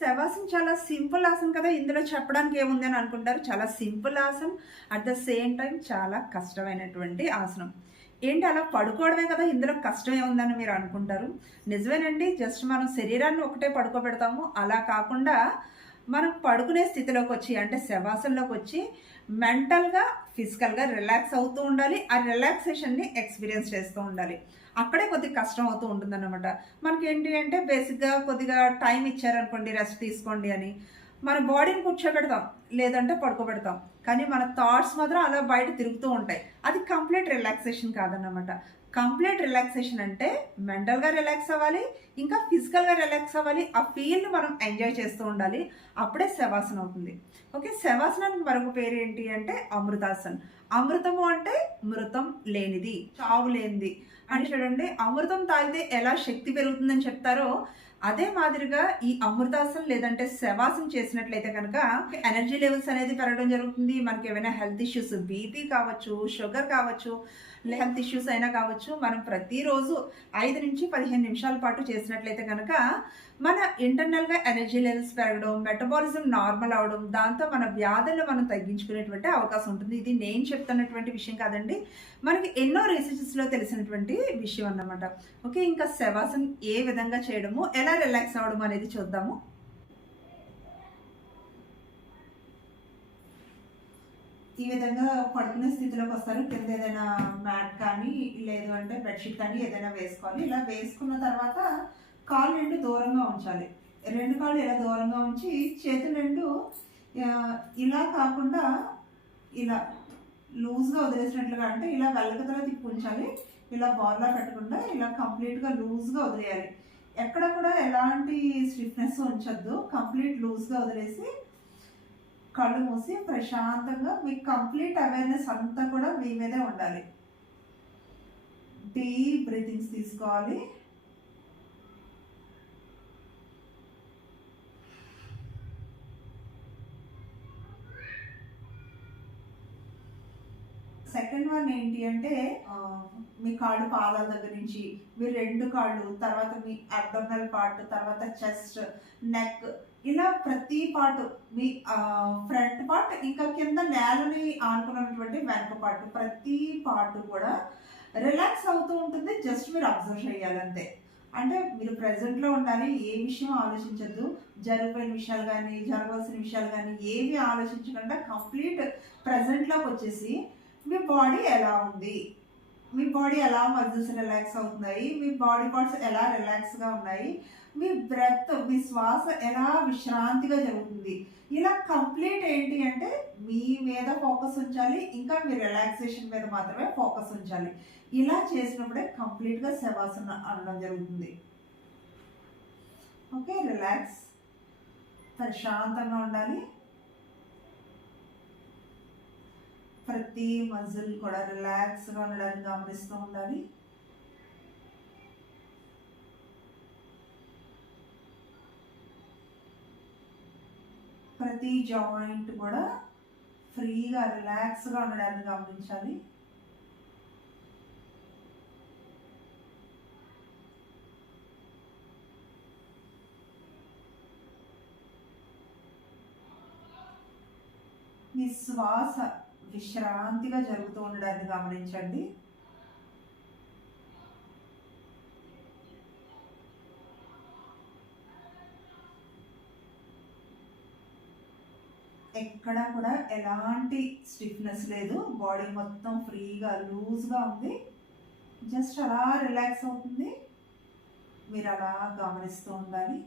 శవాసన్ చాలా సింపుల్ ఆసన్ కదా ఇందులో చెప్పడానికి ఏముంది అని అనుకుంటారు? చాలా సింపుల్ ఆసన్ అట్ ద సేమ్ టైం చాలా కష్టమైనటువంటి ఆసనం. ఏంటి అలా పడుకోవడమే కదా ఇందులో కష్టం ఏముందని మీరు అనుకుంటారు? నిజమేనండి జస్ట్ మనం శరీరాన్ని ఒకటే పడుకోబెడతాము అలా కాకుండా మనం పడుకునే స్థితిలోకి వచ్చి అంటే శవాసంలోకి వచ్చి మెంటల్గా ఫిజికల్గా రిలాక్స్ అవుతూ ఉండాలి. ఆ రిలాక్సేషన్ని ఎక్స్పీరియన్స్ చేస్తూ ఉండాలి. అక్కడే కొద్దిగా కష్టం అవుతూ ఉంటుందన్నమాట. మనకి ఏంటి అంటే బేసిక్గా కొద్దిగా టైం ఇచ్చారనుకోండి రెస్ట్ తీసుకోండి అని. మన బాడీని కూర్చోబెడతాం లేదంటే పడుకోబెడతాం. కానీ మన థాట్స్ మాత్రం అలా బయట తిరుగుతూ ఉంటాయి. అది కంప్లీట్ రిలాక్సేషన్ కాదన్నమాట. కంప్లీట్ రిలాక్సేషన్ అంటే మెంటల్గా రిలాక్స్ అవ్వాలి ఇంకా ఫిజికల్గా రిలాక్స్ అవ్వాలి. ఆ ఫీల్ని మనం ఎంజాయ్ చేస్తూ ఉండాలి. అప్పుడే శవాసనం అవుతుంది. ఓకే శవాసనానికి మరొక పేరు ఏంటి అంటే అమృతాసన్. అమృతము అంటే మృతం లేనిది చావు లేనిది. అని చూడండి అమృతం తాగితే ఎలా శక్తి పెరుగుతుందని చెప్తారో అదే మాదిరిగా ఈ అమృతాసనం లేదంటే శవాసనం చేసినట్లయితే కనుక ఎనర్జీ లెవెల్స్ అనేది పెరగడం జరుగుతుంది. మనకి ఏమైనా హెల్త్ ఇష్యూస్ బీపీ కావచ్చు షుగర్ కావచ్చు హెల్త్ ఇష్యూస్ అయినా కావచ్చు మనం ప్రతిరోజు ఐదు నుంచి పదిహేను నిమిషాల పాటు చేసినట్లయితే కనుక మన ఇంటర్నల్గా ఎనర్జీ లెవెల్స్ పెరగడం మెటబాలిజం నార్మల్ అవడం దాంతో మన వ్యాధులను మనం తగ్గించుకునేటువంటి అవకాశం ఉంటుంది. ఇది నేను చెప్తున్నటువంటి విషయం కాదండి. మనకి ఎన్నో రీసెర్చెస్లో తెలిసినటువంటి విషయం అన్నమాట. ఓకే ఇంకా శవాసన్ ఏ విధంగా చేయడము ఎలా రిలాక్స్ అవ్వడం అనేది చూద్దాము. ఈ విధంగా పడుకునే స్థితిలోకి వస్తారు. కింద ఏదైనా మ్యాట్ కానీ లేదు అంటే బెడ్షీట్ కానీ ఏదైనా వేసుకోవాలి. ఇలా వేసుకున్న తర్వాత కాళ్ళు రెండు దూరంగా ఉంచాలి. రెండు కాళ్ళు ఇలా దూరంగా ఉంచి చేతులు రెండు ఇలా కాకుండా ఇలా లూజ్గా వదిలేసినట్లుగా అంటే ఇలా వెళ్ళకతలో తిప్పి ఉంచాలి. ఇలా బాల్లా పెట్టకుండా ఇలా కంప్లీట్గా లూజ్గా వదిలేయాలి. ఎక్కడ కూడా ఎలాంటి స్టిఫ్నెస్ ఉంచొద్దు. కంప్లీట్ లూజ్గా వదిలేసి కళ్ళు మూసి ప్రశాంతంగా మీ కంప్లీట్ అవేర్నెస్ అంతా కూడా మీ మీదే ఉండాలి. డీప్ బ్రీతింగ్స్ తీసుకోవాలి. సెకండ్ వన్ ఏంటి అంటే మీ కాళ్ళు పాదాల దగ్గర నుంచి మీ రెండు కాళ్ళు తర్వాత మీ అబ్డోమినల్ పార్ట్ తర్వాత చెస్ట్ నెక్ ఇలా ప్రతి పార్ట్ మీ ఫ్రంట్ పార్ట్ ఇంకా కింద నేలని ఆనుకున్నటువంటి వెనక పార్ట్ ప్రతి పార్ట్ కూడా రిలాక్స్ అవుతూ ఉంటుంది. జస్ట్ మీరు అబ్జర్వ్ చేయాలంతే. అంటే మీరు present-లో ఉండాలి ఏ విషయం ఆలోచించద్దు. జరిగిపోయిన విషయాలు కానీ జరగవలసిన విషయాలు కానీ ఏవి ఆలోచించకుండా కంప్లీట్ ప్రజెంట్లోకి వచ్చేసి మీ బాడీ ఎలా ఉంది? మీ బాడీ ఎలా మజిల్స్ రిలాక్స్ అవుతున్నాయి? మీ బాడీ పార్ట్స్ ఎలా రిలాక్స్గా ఉన్నాయి? మీ బ్రెత్ మీ శ్వాస ఎలా విశ్రాంతిగా జరుగుతుంది? ఇలా కంప్లీట్ ఏంటి అంటే మీ మీద ఫోకస్ ఉంచాలి ఇంకా మీ రిలాక్సేషన్ మీద మాత్రమే ఫోకస్ ఉంచాలి. ఇలా చేసినప్పుడే కంప్లీట్గా శవాసన అనడం జరుగుతుంది. ఓకే రిలాక్స్ ప్రశాంతంగా ఉండాలి. ప్రతి మజిల్ కూడా రిలాక్స్గా ఉండడానికి గమనిస్తూ ఉండాలి. ప్రతి జాయింట్ కూడా ఫ్రీగా రిలాక్స్గా ఉండడానికి గమనించాలి. మీ శ్వాస విశ్రాంతిగా జరుగుతూ ఉండడాన్ని గమనించండి. ఎక్కడ కూడా ఎలాంటి స్టిఫ్నెస్ లేదు. బాడీ మొత్తం ఫ్రీగా లూజ్గా ఉంది. జస్ట్ అలా రిలాక్స్ అవుతుంది. మీరు అలా గమనిస్తూ ఉండాలి.